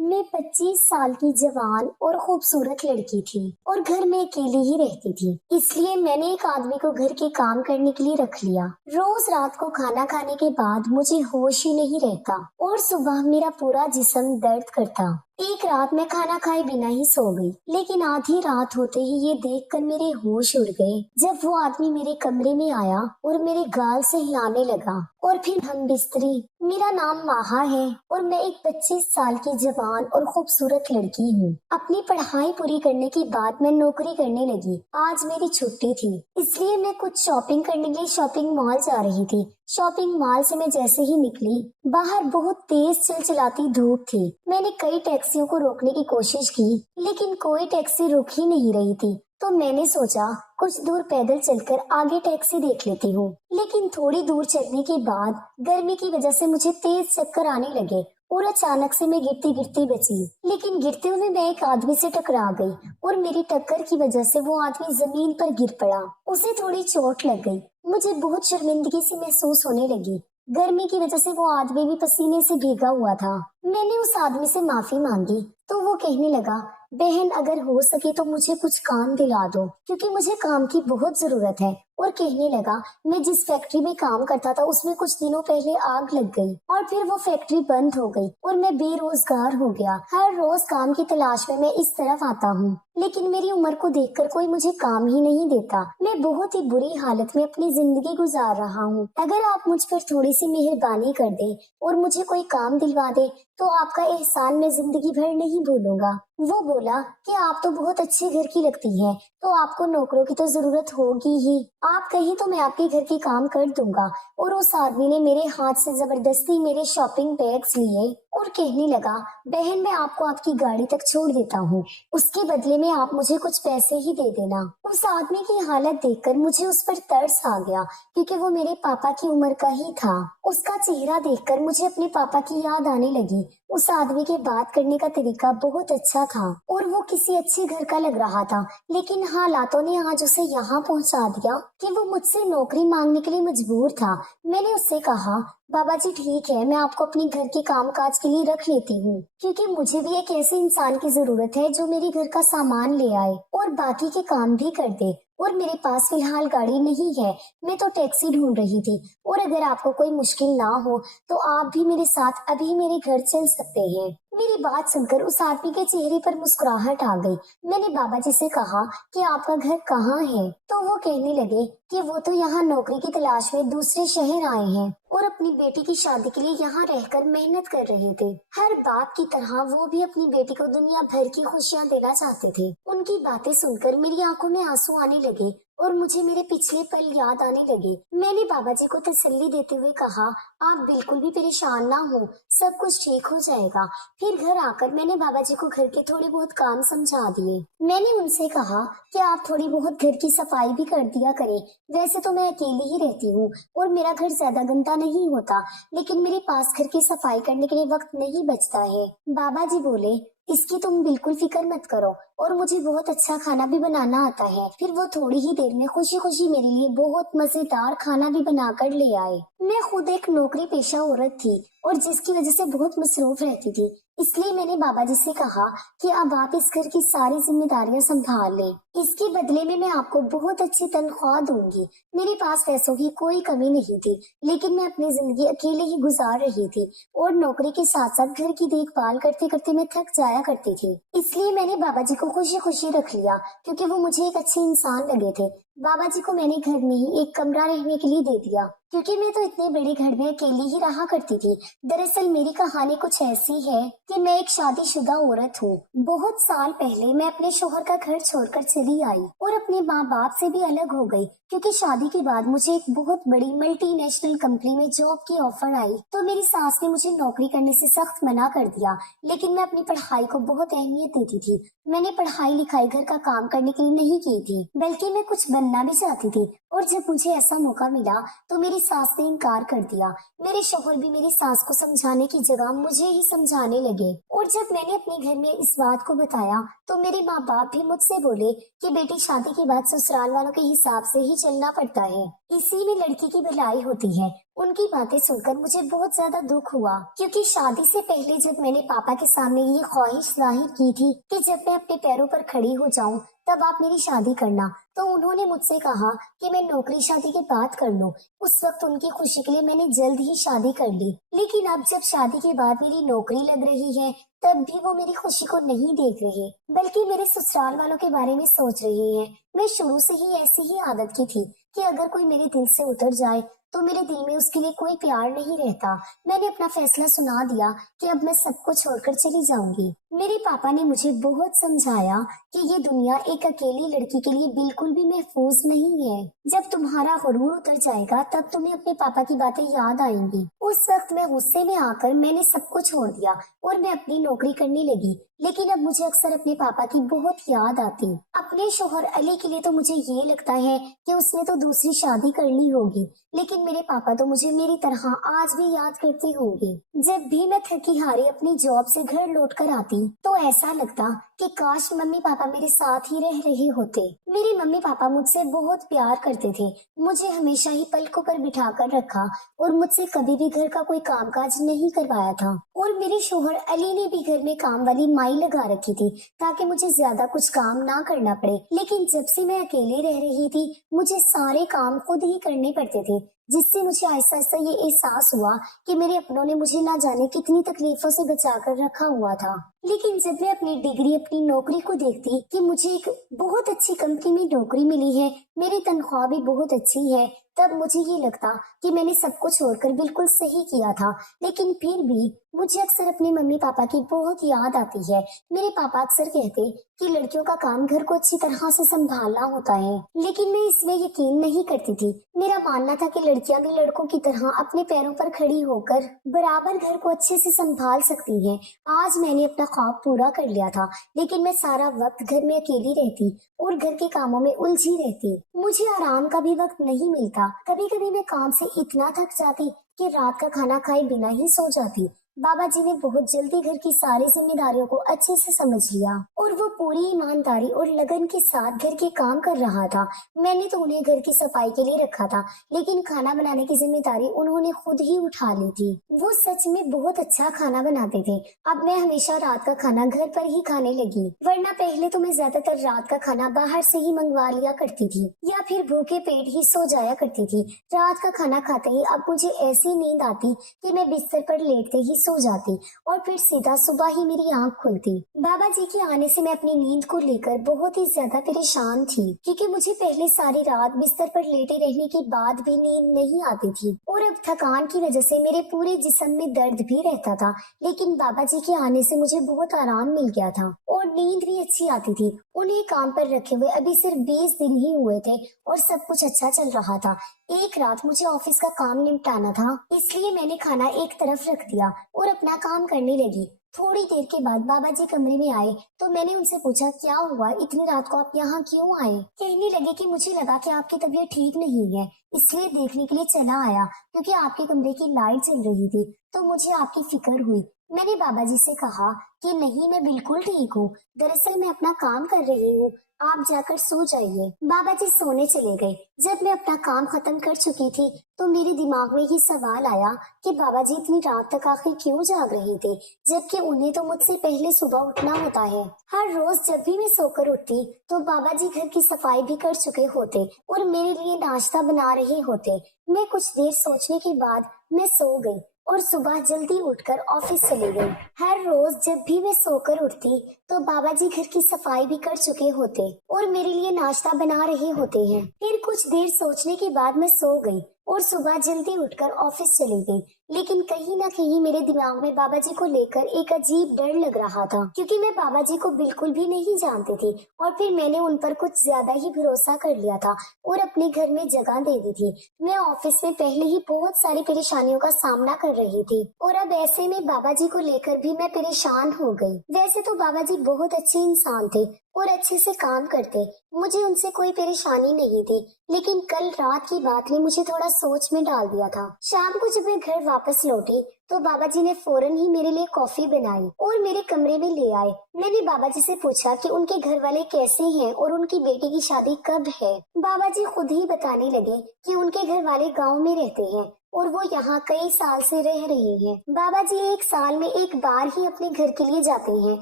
मैं 25 साल की जवान और खूबसूरत लड़की थी और घर में अकेली ही रहती थी। इसलिए मैंने एक आदमी को घर के काम करने के लिए रख लिया। रोज रात को खाना खाने के बाद मुझे होश ही नहीं रहता और सुबह मेरा पूरा जिस्म दर्द करता। एक रात मैं खाना खाए बिना ही सो गई, लेकिन आधी रात होते ही ये देखकर मेरे होश उड़ गए जब वो आदमी मेरे कमरे में आया और मेरे गाल से हिलाने लगा और फिर हम बिस्तरी। मेरा नाम माहा है और मैं एक 25 साल की जवान और खूबसूरत लड़की हूँ। अपनी पढ़ाई पूरी करने के बाद मैं नौकरी करने लगी। आज मेरी छुट्टी थी, इसलिए मैं कुछ शॉपिंग करने के लिए शॉपिंग मॉल जा रही थी। शॉपिंग मॉल से मैं जैसे ही निकली, बाहर बहुत तेज चिलचिलाती धूप थी। मैंने कई टैक्सियों को रोकने की कोशिश की, लेकिन कोई टैक्सी रुक ही नहीं रही थी। तो मैंने सोचा कुछ दूर पैदल चलकर आगे टैक्सी देख लेती हूँ। लेकिन थोड़ी दूर चलने के बाद गर्मी की वजह से मुझे तेज चक्कर आने लगे और अचानक से मैं गिरती गिरती बची। लेकिन गिरते हुए मैं एक आदमी से टकरा गई और मेरी टक्कर की वजह से वो आदमी जमीन पर गिर पड़ा। उसे थोड़ी चोट लग गई। मुझे बहुत शर्मिंदगी सी महसूस होने लगी। गर्मी की वजह से वो आदमी भी पसीने से भीगा हुआ था। मैंने उस आदमी से माफी मांगी तो वो कहने लगा, बहन अगर हो सके तो मुझे कुछ काम दिला दो, क्योंकि मुझे काम की बहुत जरूरत है। और कहने लगा, मैं जिस फैक्ट्री में काम करता था उसमें कुछ दिनों पहले आग लग गई और फिर वो फैक्ट्री बंद हो गई और मैं बेरोजगार हो गया। हर रोज काम की तलाश में मैं इस तरफ आता हूँ, लेकिन मेरी उम्र को देखकर कोई मुझे काम ही नहीं देता। मैं बहुत ही बुरी हालत में अपनी जिंदगी गुजार रहा हूँ। अगर आप मुझ पर थोड़ी सी मेहरबानी कर दे और मुझे कोई काम दिलवा दे तो आपका एहसान मैं जिंदगी भर नहीं भूलूंगा। वो बोला कि आप तो बहुत अच्छे घर की लगती हैं, तो आपको नौकरों की तो जरूरत होगी ही। आप कहीं तो मैं आपके घर के काम कर दूंगा। और उस आदमी ने मेरे हाथ से जबरदस्ती मेरे शॉपिंग बैग्स लिए और कहने लगा, बहन मैं आपको आपकी गाड़ी तक छोड़ देता हूँ, उसके बदले में आप मुझे कुछ पैसे ही दे देना। उस आदमी की हालत देखकर मुझे उस पर तरस आ गया, क्योंकि वो मेरे पापा की उम्र का ही था। उसका चेहरा देखकर मुझे अपने पापा की याद आने लगी। उस आदमी के बात करने का तरीका बहुत अच्छा था और वो किसी अच्छे घर का लग रहा था, लेकिन हालातों ने आज उसे यहाँ पहुँचा दिया कि वो मुझसे नौकरी मांगने के लिए मजबूर था। मैंने उससे कहा, बाबा जी ठीक है, मैं आपको अपनी घर के काम काज के लिए रख लेती हूँ, क्योंकि मुझे भी एक ऐसे इंसान की जरूरत है जो मेरे घर का सामान ले आए और बाकी के काम भी कर दे। और मेरे पास फिलहाल गाड़ी नहीं है, मैं तो टैक्सी ढूंढ रही थी। और अगर आपको कोई मुश्किल ना हो तो आप भी मेरे साथ अभी मेरे घर चल सकते हैं। मेरी बात सुनकर उस आदमी के चेहरे पर मुस्कुराहट आ गई। मैंने बाबा जी से कहा कि आपका घर कहाँ है, तो वो कहने लगे कि वो तो यहाँ नौकरी की तलाश में दूसरे शहर आए हैं और अपनी बेटी की शादी के लिए यहाँ रहकर मेहनत कर रहे थे। हर बात की तरह वो भी अपनी बेटी को दुनिया भर की खुशियाँ देना चाहते थे। उनकी बातें सुनकर मेरी आंखों में आंसू आने लगे और मुझे मेरे पिछले पल याद आने लगे। मैंने बाबा जी को तसल्ली देते हुए कहा, आप बिल्कुल भी परेशान ना हो, सब कुछ ठीक हो जाएगा। फिर घर आकर मैंने बाबा जी को घर के थोड़े बहुत काम समझा दिए। मैंने उनसे कहा कि आप थोड़ी बहुत घर की सफाई भी कर दिया करें। वैसे तो मैं अकेली ही रहती हूँ और मेरा घर ज्यादा गंदा नहीं होता, लेकिन मेरे पास घर की सफाई करने के लिए वक्त नहीं बचता है। बाबा जी बोले, इसकी तुम बिल्कुल फिक्र मत करो और मुझे बहुत अच्छा खाना भी बनाना आता है। फिर वो थोड़ी ही देर में खुशी खुशी मेरे लिए बहुत मजेदार खाना भी बनाकर ले आए। मैं खुद एक नौकरी पेशा औरत थी और जिसकी वजह से बहुत मसरूफ रहती थी, इसलिए मैंने बाबा जी से कहा कि अब आप इस घर की सारी जिम्मेदारियां संभाल लें। इसके बदले में मैं आपको बहुत अच्छी तनख्वाह दूंगी। मेरे पास पैसों की कोई कमी नहीं थी, लेकिन मैं अपनी जिंदगी अकेले ही गुजार रही थी और नौकरी के साथ साथ घर की देखभाल करते करते मैं थक जाया करती थी। इसलिए मैंने बाबा जी को खुशी खुशी रख लिया, क्योंकि वो मुझे एक अच्छे इंसान लगे थे। बाबा जी को मैंने घर में ही एक कमरा रहने के लिए दे दिया, क्योंकि मैं तो इतने बड़े घर में अकेली ही रहा करती थी। दरअसल मेरी कहानी कुछ ऐसी है कि मैं एक शादीशुदा औरत हूँ। बहुत साल पहले मैं अपने शोहर का घर छोड़कर चली आई और अपने माँ बाप से भी अलग हो गई, क्योंकि शादी के बाद मुझे एक बहुत बड़ी मल्टीनेशनल कंपनी में जॉब की ऑफर आई। तो मेरी सास ने मुझे नौकरी करने से सख्त मना कर दिया, लेकिन मैं अपनी पढ़ाई को बहुत अहमियत देती थी। मैंने पढ़ाई लिखाई घर का काम करने के लिए नहीं की थी, बल्कि मैं कुछ बनने चलना भी चाहती थी, और जब मुझे ऐसा मौका मिला तो मेरी सास ने इनकार कर दिया। मेरे शौहर भी मेरी सास को समझाने की जगह मुझे ही समझाने लगे, और जब मैंने अपने घर में इस बात को बताया तो मेरे माँ बाप भी मुझसे बोले कि बेटी, शादी के बाद ससुराल वालों के हिसाब से ही चलना पड़ता है, इसी में लड़की की भलाई होती है। उनकी बातें सुनकर मुझे बहुत ज्यादा दुख हुआ, क्योंकि शादी से पहले जब मैंने पापा के सामने ये ख्वाहिश जाहिर की थी कि जब मैं अपने पैरों पर खड़ी हो जाऊं तब आप मेरी शादी करना, तो उन्होंने मुझसे कहा कि मैं नौकरी शादी के बाद कर लूं। उस वक्त उनकी खुशी के लिए मैंने जल्द ही शादी कर ली, लेकिन अब जब शादी के बाद मेरी नौकरी लग रही है तब भी वो मेरी खुशी को नहीं देख रहे, बल्कि मेरे ससुराल वालों के बारे में सोच रहे हैं। मैं शुरू से ही ऐसी ही आदत की थी कि अगर कोई मेरे दिल से उतर जाए तो मेरे दिल में उसके लिए कोई प्यार नहीं रहता। मैंने अपना फैसला सुना दिया कि अब मैं सबको छोड़कर चली जाऊंगी। मेरे पापा ने मुझे बहुत समझाया कि ये दुनिया एक अकेली लड़की के लिए बिल्कुल भी महफूज नहीं है। जब तुम्हारा गुरूर उतर जाएगा तब तुम्हें अपने पापा की बातें याद आएंगी। उस वक्त मैं गुस्से में आकर मैंने सबको छोड़ दिया और मैं अपनी नौकरी करने लगी, लेकिन अब मुझे अक्सर अपने पापा की बहुत याद आती। अपने शोहर अली के लिए तो मुझे ये लगता है कि उसने तो दूसरी शादी कर ली होगी, लेकिन मेरे पापा तो मुझे मेरी तरह आज भी याद करते होंगे। जब भी मैं थकी हारी अपनी जॉब से घर लौट कर आती तो ऐसा लगता कि काश मम्मी पापा मेरे साथ ही रह रहे होते। मेरे मम्मी पापा मुझसे बहुत प्यार करते थे, मुझे हमेशा ही पलकों पर बिठा कर रखा और मुझसे कभी भी घर का कोई कामकाज नहीं करवाया था। और मेरे शोहर अली ने भी घर में काम वाली माई लगा रखी थी ताकि मुझे ज्यादा कुछ काम ना करना पड़े। लेकिन जब से मैं अकेले रह रही थी मुझे सारे काम खुद ही करने पड़ते थे, जिससे मुझे आहिस्ता आहिस्ता ये एहसास हुआ कि मेरे अपनों ने मुझे ना जाने कितनी तकलीफों से बचा कर रखा हुआ था। लेकिन जब मैं अपनी डिग्री, अपनी नौकरी को देखती कि मुझे एक बहुत अच्छी कंपनी में नौकरी मिली है, मेरी तनख्वाह भी बहुत अच्छी है, तब मुझे ये लगता कि मैंने सब कुछ छोड़कर बिल्कुल सही किया था। लेकिन फिर भी मुझे अक्सर अपने मम्मी पापा की बहुत याद आती है। मेरे पापा अक्सर कहते कि लड़कियों का काम घर को अच्छी तरह से संभालना होता है, लेकिन मैं इसमें यकीन नहीं करती थी। मेरा मानना था कि लड़कियां भी लड़कों की तरह अपने पैरों पर खड़ी होकर बराबर घर को अच्छे से संभाल सकती हैं। आज मैंने अपना ख्वाब पूरा कर लिया था, लेकिन मैं सारा वक्त घर में अकेली रहती और घर के कामों में उलझी रहती। मुझे आराम का भी वक्त नहीं मिलता। कभी कभी मैं काम से इतना थक जाती कि रात का खाना खाए बिना ही सो जाती। बाबा जी ने बहुत जल्दी घर की सारी जिम्मेदारियों को अच्छे से समझ लिया और वो पूरी ईमानदारी और लगन के साथ घर के काम कर रहा था। मैंने तो उन्हें घर की सफाई के लिए रखा था, लेकिन खाना बनाने की जिम्मेदारी उन्होंने खुद ही उठा ली थी। वो सच में बहुत अच्छा खाना बनाते थे। अब मैं हमेशा रात का खाना घर पर ही खाने लगी, वरना पहले तो मैं ज्यादातर रात का खाना बाहर से ही मंगवा लिया करती थी या फिर भूखे पेट ही सो जाया करती थी। रात का खाना खाते ही अब मुझे ऐसी नींद आती कि मैं बिस्तर पर लेटते ही सो जाती और फिर सीधा सुबह ही मेरी आंख खुलती। बाबा जी के आने से मैं अपनी नींद को लेकर बहुत ही ज्यादा परेशान थी, क्योंकि मुझे पहले सारी रात बिस्तर पर लेटे रहने के बाद भी नींद नहीं आती थी और अब थकान की वजह से मेरे पूरे जिस्म में दर्द भी रहता था। लेकिन बाबा जी के आने से मुझे बहुत आराम मिल गया था और नींद भी अच्छी आती थी। उन्हें काम पर रखे हुए अभी सिर्फ 20 दिन ही हुए थे और सब कुछ अच्छा चल रहा था। एक रात मुझे ऑफिस का काम निपटाना था, इसलिए मैंने खाना एक तरफ रख दिया और अपना काम करने लगी। थोड़ी देर के बाद बाबा जी कमरे में आए तो मैंने उनसे पूछा, क्या हुआ, इतनी रात को आप यहाँ क्यों आए? कहने लगे कि मुझे लगा कि आपकी तबीयत ठीक नहीं है, इसलिए देखने के लिए चला आया, क्योंकि आपके कमरे की लाइट जल रही थी तो मुझे आपकी फिक्र हुई। मैंने बाबा जी से कहा कि नहीं, मैं बिल्कुल ठीक हूँ, दरअसल मैं अपना काम कर रही हूँ, आप जाकर सो जाइए। बाबा जी सोने चले गए। जब मैं अपना काम खत्म कर चुकी थी तो मेरे दिमाग में ही सवाल आया कि बाबा जी इतनी रात तक आखिर क्यों जाग रहे थे, जबकि उन्हें तो मुझसे पहले सुबह उठना होता है। हर रोज जब भी मैं सोकर उठती तो बाबा जी घर की सफाई भी कर चुके होते और मेरे लिए नाश्ता बना रहे होते। मैं कुछ देर सोचने के बाद मैं सो गई और सुबह जल्दी उठकर ऑफिस चली गई। हर रोज जब भी मैं सोकर उठती तो बाबा जी घर की सफाई भी कर चुके होते और मेरे लिए नाश्ता बना रहे होते हैं। फिर कुछ देर सोचने के बाद मैं सो गई और सुबह जल्दी उठकर ऑफिस चली गई। लेकिन कहीं ना कहीं मेरे दिमाग में बाबा जी को लेकर एक अजीब डर लग रहा था, क्योंकि मैं बाबा जी को बिल्कुल भी नहीं जानती थी। और फिर मैंने उन पर कुछ ज्यादा ही भरोसा कर लिया था और अपने घर में जगह दे दी थी। मैं ऑफिस में पहले ही बहुत सारी परेशानियों का सामना कर रही थी और अब ऐसे में बाबा जी को लेकर भी मैं परेशान हो गई। वैसे तो बाबा जी बहुत अच्छे इंसान थे और अच्छे से काम करते, मुझे उनसे कोई परेशानी नहीं थी। लेकिन कल रात की बात ने मुझे थोड़ा सोच में डाल दिया था। शाम को जब मैं घर वापस लौटी तो बाबा जी ने फौरन ही मेरे लिए कॉफी बनाई और मेरे कमरे में ले आए। मैंने बाबा जी से पूछा कि उनके घर वाले कैसे हैं और उनकी बेटी की शादी कब है। बाबा जी खुद ही बताने लगे कि उनके घर वाले गांव में रहते हैं और वो यहाँ कई साल से रह रहे हैं। बाबा जी एक साल में एक बार ही अपने घर के लिए जाते हैं।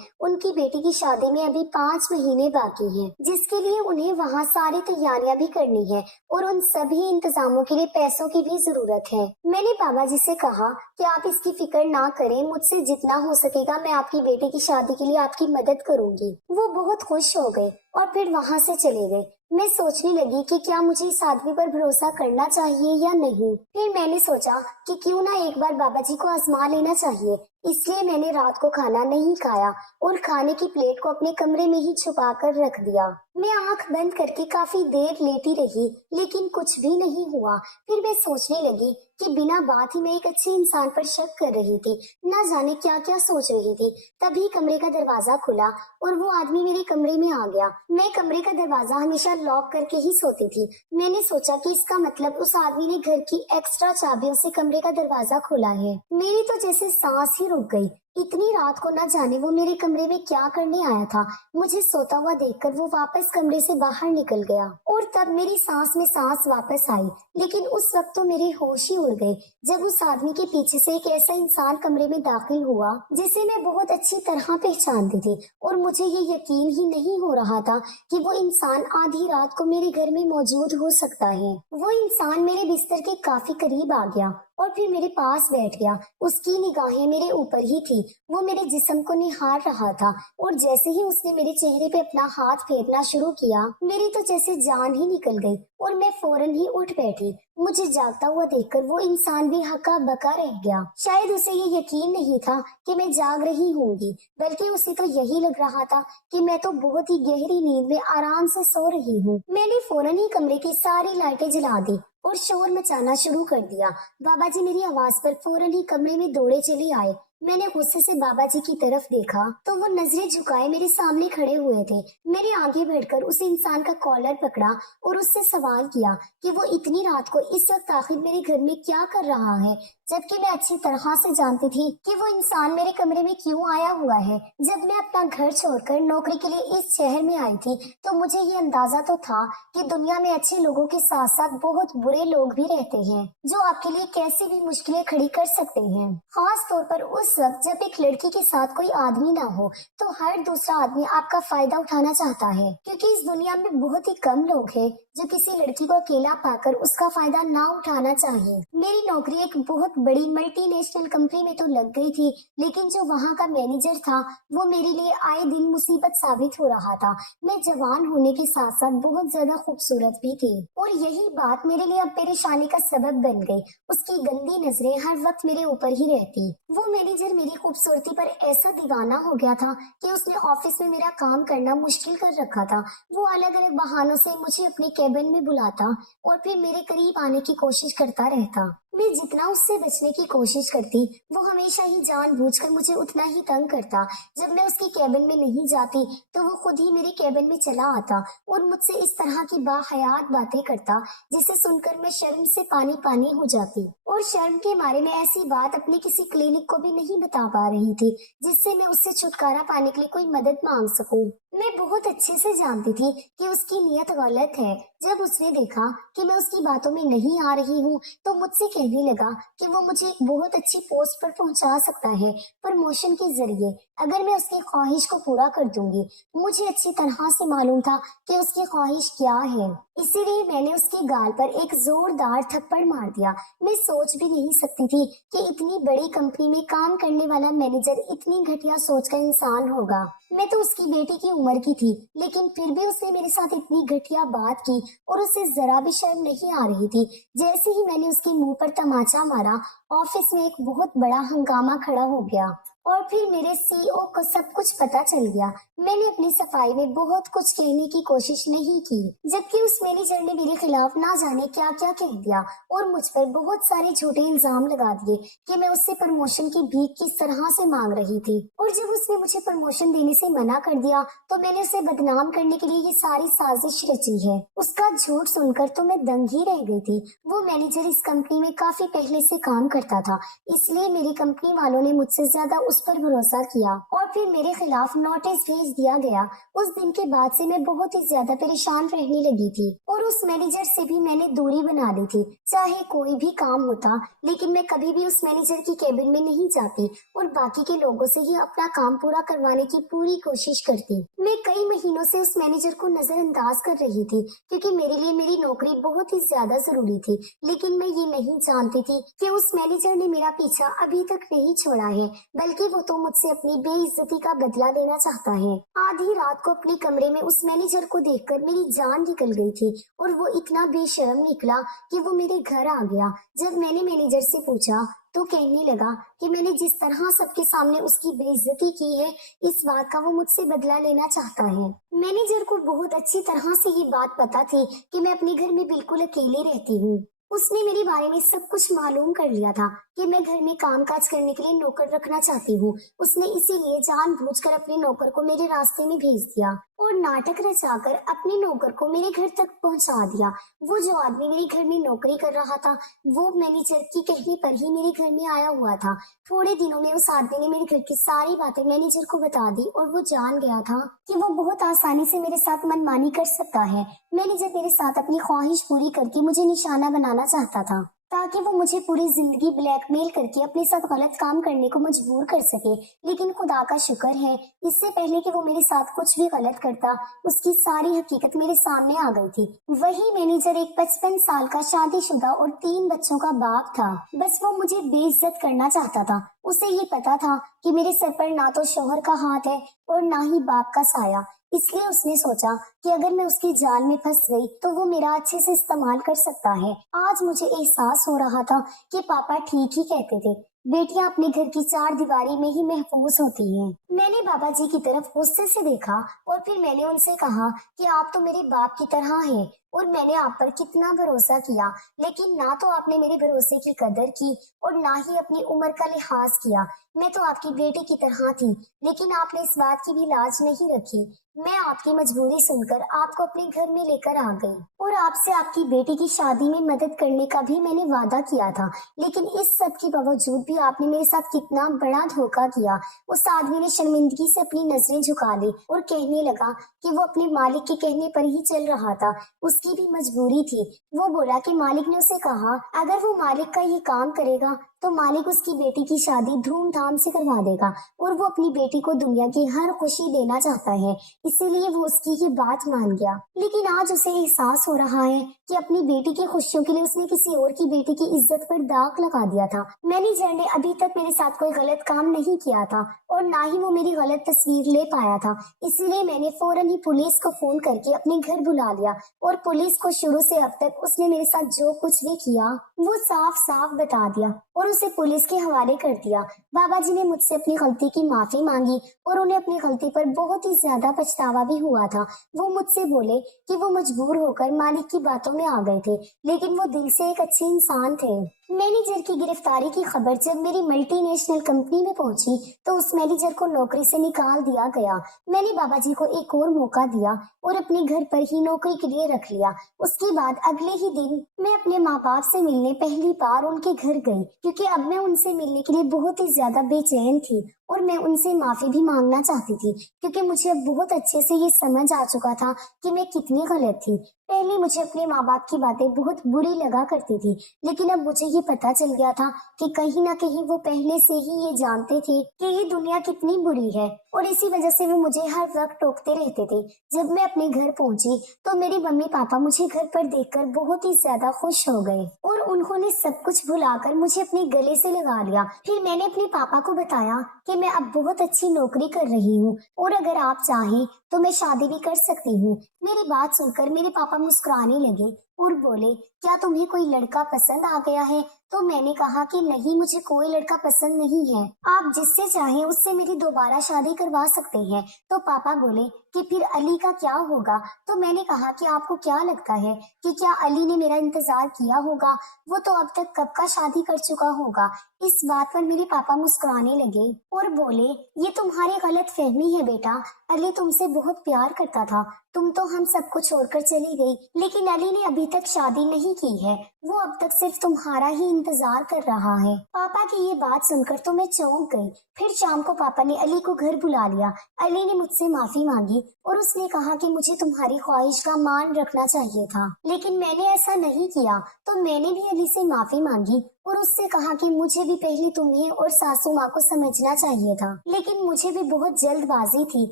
उनकी बेटी की शादी में अभी 5 महीने बाकी हैं, जिसके लिए उन्हें वहाँ सारी तैयारियां भी करनी है और उन सभी इंतजामों के लिए पैसों की भी जरूरत है। मैंने बाबा जी से कहा कि आप इसकी फिक्र ना करें, मुझसे जितना हो सकेगा मैं आपकी बेटी की शादी के लिए आपकी मदद करूंगी। वो बहुत खुश हो गए और फिर वहाँ से चले गए। मैं सोचने लगी कि क्या मुझे इस आदमी पर भरोसा करना चाहिए या नहीं। फिर मैंने सोचा कि क्यों ना एक बार बाबा जी को आजमा लेना चाहिए। इसलिए मैंने रात को खाना नहीं खाया और खाने की प्लेट को अपने कमरे में ही छुपा कर रख दिया। मैं आंख बंद करके काफी देर लेटी रही, लेकिन कुछ भी नहीं हुआ। फिर मैं सोचने लगी कि बिना बात ही मैं एक अच्छे इंसान पर शक कर रही थी, न जाने क्या क्या सोच रही थी। तभी कमरे का दरवाजा खुला और वो आदमी मेरे कमरे में आ गया। मैं कमरे का दरवाजा हमेशा लॉक करके ही सोती थी। मैंने सोचा कि इसका मतलब उस आदमी ने घर की एक्स्ट्रा चाबियों से कमरे का दरवाजा खोला है। मेरी तो जैसे सांस ही रुक गई। इतनी रात को न जाने वो मेरे कमरे में क्या करने आया था। मुझे सोता हुआ देखकर वो वापस कमरे से बाहर निकल गया और तब मेरी सांस में सांस वापस आई। लेकिन उस वक्त तो मेरे होश ही उड़ गए जब उस आदमी के पीछे से एक ऐसा इंसान कमरे में दाखिल हुआ जिसे मैं बहुत अच्छी तरह पहचानती थी। और मुझे ये यकीन ही नहीं हो रहा था कि वो इंसान आधी रात को मेरे घर में मौजूद हो सकता है। वो इंसान मेरे बिस्तर के काफी करीब आ गया और फिर मेरे पास बैठ गया। उसकी निगाहें मेरे ऊपर ही थी। वो मेरे जिस्म को निहार रहा था और जैसे ही उसने मेरे चेहरे पे अपना हाथ फेरना शुरू किया, मेरी तो जैसे जान ही निकल गई और मैं फौरन ही उठ बैठी। मुझे जागता हुआ देखकर वो इंसान भी हक्का बका रह गया। शायद उसे ये यकीन नहीं था कि मैं जाग रही होंगी, बल्कि उसे तो यही लग रहा था कि मैं तो बहुत ही गहरी नींद में आराम से सो रही हूँ। मैंने फौरन ही कमरे की सारी लाइटें जला दी और शोर मचाना शुरू कर दिया। बाबा जी मेरी आवाज पर फौरन ही कमरे में दौड़े चले आए। मैंने गुस्से से बाबा जी की तरफ देखा तो वो नजरें झुकाए मेरे सामने खड़े हुए थे। मैंने आगे बढ़कर उस इंसान का कॉलर पकड़ा और उससे सवाल किया कि वो इतनी रात को इस वक्त आखिर मेरे घर में क्या कर रहा है, जबकि मैं अच्छी तरह से जानती थी कि वो इंसान मेरे कमरे में क्यों आया हुआ है। जब मैं अपना घर छोड़कर नौकरी के लिए इस शहर में आई थी तो मुझे ये अंदाजा तो था कि दुनिया में अच्छे लोगों के साथ साथ बहुत बुरे लोग भी रहते हैं जो आपके लिए कैसी भी मुश्किलें खड़ी कर सकते हैं। खास तौर पर उस वक्त जब एक लड़की के साथ कोई आदमी ना हो तो हर दूसरा आदमी आपका फायदा उठाना चाहता है, क्योंकि इस दुनिया में बहुत ही कम लोग हैं जो किसी लड़की को अकेला पाकर उसका फायदा ना उठाना चाहिए। मेरी नौकरी एक बहुत बड़ी मल्टीनेशनल कंपनी में तो लग गई थी, लेकिन जो वहाँ का मैनेजर था वो मेरे लिए आए दिन मुसीबत साबित हो रहा था। मैं जवान होने के साथ साथ बहुत ज्यादा खूबसूरत भी थी और यही बात मेरे लिए अब परेशानी का सबब बन गई। उसकी गंदी नजरें हर वक्त मेरे ऊपर ही रहती। वो मैनेजर मेरी खूबसूरती पर ऐसा दीवाना हो गया था कि उसने ऑफिस में मेरा काम करना मुश्किल कर रखा था। वो अलग अलग बहानों से मुझे अपने कैबिन में बुलाता और फिर मेरे करीब आने की कोशिश करता रहता। मैं जितना उससे बचने की कोशिश करती वो हमेशा ही जानबूझकर मुझे उतना ही तंग करता। जब मैं उसके कैबिन में नहीं जाती तो वो खुद ही मेरे कैबिन में चला आता और मुझसे इस तरह की बाहयात बातें करता जिसे सुनकर मैं शर्म से पानी पानी हो जाती और शर्म के मारे मैं ऐसी बात अपने किसी क्लिनिक को भी नहीं बता पा रही थी जिससे मैं उससे छुटकारा पाने के लिए कोई मदद मांग सकूं। मैं बहुत अच्छे से जानती थी कि उसकी नीयत गलत है। जब उसने देखा कि मैं उसकी बातों में नहीं आ रही हूँ तो मुझसे कहने लगा कि वो मुझे एक बहुत अच्छी पोस्ट पर पहुंचा सकता है प्रमोशन के जरिए, अगर मैं उसकी ख्वाहिश को पूरा कर दूंगी। मुझे अच्छी तरह से मालूम था कि उसकी ख्वाहिश क्या है, इसीलिए मैंने उसके गाल पर एक जोरदार थप्पड़ मार दिया। मैं सोच भी नहीं सकती थी कि इतनी बड़ी कंपनी में काम करने वाला मैनेजर इतनी घटिया सोच का इंसान होगा। मैं तो उसकी बेटी की उम्र की थी, लेकिन फिर भी उसने मेरे साथ इतनी घटिया बात की और उसे जरा भी शर्म नहीं आ रही थी। जैसे ही मैंने उसके मुंह पर तमाचा मारा, ऑफिस में एक बहुत बड़ा हंगामा खड़ा हो गया और फिर मेरे सीईओ को सब कुछ पता चल गया। मैंने अपनी सफाई में बहुत कुछ कहने की कोशिश नहीं की, जबकि उस मैनेजर ने मेरे खिलाफ ना जाने क्या क्या कह दिया और मुझ पर बहुत सारे झूठे इल्जाम लगा दिए कि मैं उससे प्रमोशन की भीख किस तरह से मांग रही थी। और जब उसने मुझे प्रमोशन देने से मना कर दिया तो मैंने उसे बदनाम करने के लिए ये सारी साजिश रची है। उसका झूठ सुनकर तो मैं दंग ही रह गई थी। वो मैनेजर इस कंपनी में काफी पहले से काम करता था, इसलिए मेरी कंपनी वालों ने मुझसे ज्यादा उस पर भरोसा किया और फिर मेरे खिलाफ नोटिस भेज दिया गया। उस दिन के बाद से मैं बहुत ही ज्यादा परेशान रहने लगी थी और उस मैनेजर से भी मैंने दूरी बना ली थी। चाहे कोई भी काम होता, लेकिन मैं कभी भी उस मैनेजर की केबिन में नहीं जाती और बाकी के लोगों से ही अपना काम पूरा करवाने की पूरी कोशिश करती। मैं कई महीनों से उस मैनेजर को नजरअंदाज कर रही थी क्योंकि मेरे लिए मेरी नौकरी बहुत ही ज्यादा जरूरी थी, लेकिन मैं ये नहीं जानती थी कि उस मैनेजर ने मेरा पीछा अभी तक नहीं छोड़ा है, बल्कि वो तो मुझसे अपनी बेइज्जती का बदला लेना चाहता है। आधी रात को अपने कमरे में उस मैनेजर को देखकर मेरी जान निकल गई थी और वो इतना बेशर्म निकला कि वो मेरे घर आ गया। जब मैंने मैनेजर से पूछा तो कहने लगा कि मैंने जिस तरह सबके सामने उसकी बेइज्जती की है, इस बात का वो मुझसे बदला लेना चाहता है। मैनेजर को बहुत अच्छी तरह से ये बात पता थी कि मैं अपने घर में बिल्कुल अकेले रहती हूँ। उसने मेरे बारे में सब कुछ मालूम कर लिया था कि मैं घर में कामकाज करने के लिए नौकर रखना चाहती हूँ। उसने इसीलिए जानबूझकर अपने नौकर को मेरे रास्ते में भेज दिया और नाटक रचाकर अपने नौकर को मेरे घर तक पहुंचा दिया। वो जो आदमी मेरे घर में नौकरी कर रहा था, वो मैनेजर की कहने पर ही मेरे घर में आया हुआ था। थोड़े दिनों में उस आदमी ने मेरे घर की सारी बातें मैनेजर को बता दी और वो जान गया था कि वो बहुत आसानी से मेरे साथ मनमानी कर सकता है। मैनेजर मेरे साथ अपनी ख्वाहिश पूरी करके मुझे निशाना बनाना चाहता था ताकि वो मुझे पूरी जिंदगी ब्लैकमेल करके अपने साथ गलत काम करने को मजबूर कर सके। लेकिन खुदा का शुक्र है, इससे पहले कि वो मेरे साथ कुछ भी गलत करता, उसकी सारी हकीकत मेरे सामने आ गई थी। वही मैनेजर एक 55 साल का शादीशुदा और 3 बच्चों का बाप था। बस वो मुझे बेइज्जत करना चाहता था। उसे ये पता था कि मेरे सर पर ना तो शौहर का हाथ है और ना ही बाप का साया, इसलिए उसने सोचा कि अगर मैं उसकी जाल में फंस गई तो वो मेरा अच्छे से इस्तेमाल कर सकता है। आज मुझे एहसास हो रहा था कि पापा ठीक ही कहते थे, बेटियां अपने घर की 4 दीवारी में ही महफूज होती हैं। मैंने बाबा जी की तरफ गुस्से से देखा और फिर मैंने उनसे कहा कि आप तो मेरे बाप की तरह हैं और मैंने आप पर कितना भरोसा किया, लेकिन ना तो आपने मेरे भरोसे की कदर की और ना ही अपनी उम्र का लिहाज किया। मैं तो आपकी बेटी की तरह थी, लेकिन आपने इस बात की भी लाज नहीं रखी। मैं आपकी मजबूरी सुनकर आपको अपने घर में लेकर आ गई और आपसे आपकी बेटी की शादी में मदद करने का भी मैंने वादा किया था। लेकिन इस सब के बावजूद भी आपने मेरे साथ कितना बड़ा धोखा किया। उस आदमी ने शर्मिंदगी से अपनी नजरें झुका ली और कहने लगा कि वो अपने मालिक के कहने पर ही चल रहा था, उसकी भी मजबूरी थी। वो बोला कि मालिक ने उसे कहा अगर वो मालिक का ये काम करेगा तो मालिक उसकी बेटी की शादी धूमधाम से करवा देगा और वो अपनी बेटी को दुनिया की हर खुशी देना चाहता है, इसीलिए वो उसकी ये बात मान गया। लेकिन आज उसे एहसास हो रहा है कि अपनी बेटी की खुशियों के लिए उसने किसी और की बेटी की इज्जत पर दाग लगा दिया था। मैनेजर ने अभी तक मेरे साथ कोई गलत काम नहीं किया था और ना ही वो मेरी गलत तस्वीर ले पाया था, इसीलिए मैंने फौरन ही पुलिस को फोन करके अपने घर बुला लिया और पुलिस को शुरू से अब तक उसने मेरे साथ जो कुछ भी किया वो साफ साफ बता दिया और उसे पुलिस के हवाले कर दिया। बाबा जी ने मुझसे अपनी गलती की माफी मांगी और उन्हें अपनी गलती पर बहुत ही ज्यादा पछतावा भी हुआ था। वो मुझसे बोले कि वो मजबूर होकर मालिक की बातों में आ गए थे, लेकिन वो दिल से एक अच्छे इंसान थे। मैनेजर की गिरफ्तारी की खबर जब मेरी मल्टीनेशनल कंपनी में पहुंची तो उस मैनेजर को नौकरी से निकाल दिया गया। मैंने बाबा जी को एक और मौका दिया और अपने घर पर ही नौकरी के लिए रख लिया। उसके बाद अगले ही दिन मैं अपने माँ बाप से मिलने पहली बार उनके घर गई, क्योंकि अब मैं उनसे मिलने के लिए बहुत ही ज्यादा बेचैन थी और मैं उनसे माफी भी मांगना चाहती थी, क्योंकि मुझे अब बहुत अच्छे से ये समझ आ चुका था कि मैं कितनी गलत थी। पहले मुझे अपने माँ बाप की बातें बहुत बुरी लगा करती थी, लेकिन अब मुझे ये पता चल गया था कि कहीं ना कहीं वो पहले से ही ये जानते थे कि ये दुनिया कितनी बुरी है और इसी वजह से वो मुझे हर वक्त टोकते रहते थे। जब मैं अपने घर पहुंची तो मेरे मम्मी पापा मुझे घर पर देखकर बहुत ही ज्यादा खुश हो गए और उन्होंने सब कुछ भुलाकर मुझे अपने गले से लगा लिया। फिर मैंने अपने पापा को बताया कि मैं अब बहुत अच्छी नौकरी कर रही हूँ और अगर आप चाहें तो मैं शादी भी कर सकती हूँ। मेरी बात सुनकर मेरे पापा पापा मुस्कुराने लगे और बोले, क्या तुम्हें कोई लड़का पसंद आ गया है? तो मैंने कहा कि नहीं, मुझे कोई लड़का पसंद नहीं है, आप जिससे चाहें उससे मेरी दोबारा शादी करवा सकते हैं। तो पापा बोले कि फिर अली का क्या होगा? तो मैंने कहा कि आपको क्या लगता है कि क्या अली ने मेरा इंतजार किया होगा? वो तो अब तक कब का शादी कर चुका होगा। इस बात पर मेरे पापा मुस्कुराने लगे और बोले, ये तुम्हारी गलत फहमी है बेटा, अली तुमसे बहुत प्यार करता था, तुम तो हम सबको छोड़कर चली गई, लेकिन अली ने अभी तक शादी नहीं की है, वो अब तक सिर्फ तुम्हारा ही इंतजार कर रहा है। पापा की ये बात सुनकर तो मैं चौंक गई। फिर शाम को पापा ने अली को घर बुला लिया। अली ने मुझसे माफी मांगी और उसने कहा कि मुझे तुम्हारी ख्वाहिश का मान रखना चाहिए था, लेकिन मैंने ऐसा नहीं किया। तो मैंने भी अली से माफी मांगी और उससे कहा कि मुझे भी पहले तुम्हें और सासू माँ को समझना चाहिए था, लेकिन मुझे भी बहुत जल्दबाजी थी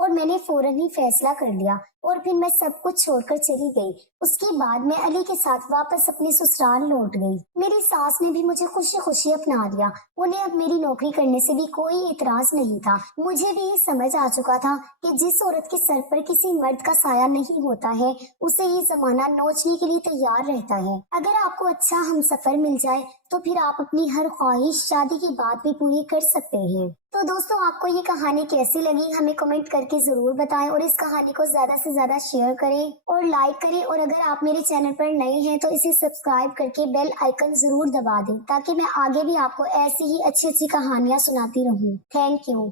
और मैंने फौरन ही फैसला कर लिया और फिर मैं सब कुछ छोड़कर चली गई। उसके बाद मैं अली के साथ वापस अपने ससुराल लौट गई। मेरी सास ने भी मुझे खुशी खुशी अपना लिया। उन्हें अब मेरी नौकरी करने से भी कोई इतराज नहीं था। मुझे भी ये समझ आ चुका था कि जिस औरत के सर पर किसी मर्द का साया नहीं होता है, उसे ये जमाना नोचने के लिए तैयार रहता है। अगर आपको अच्छा हमसफर मिल जाए तो फिर आप अपनी हर ख्वाहिश शादी के बाद भी पूरी कर सकते हैं। तो दोस्तों, आपको ये कहानी कैसी लगी हमें कमेंट करके जरूर बताएं और इस कहानी को ज्यादा से ज्यादा शेयर करें और लाइक करें। और अगर आप मेरे चैनल पर नए हैं तो इसे सब्सक्राइब करके बेल आइकन जरूर दबा दें, ताकि मैं आगे भी आपको ऐसी ही अच्छी अच्छी कहानियां सुनाती रहूं। Thank you.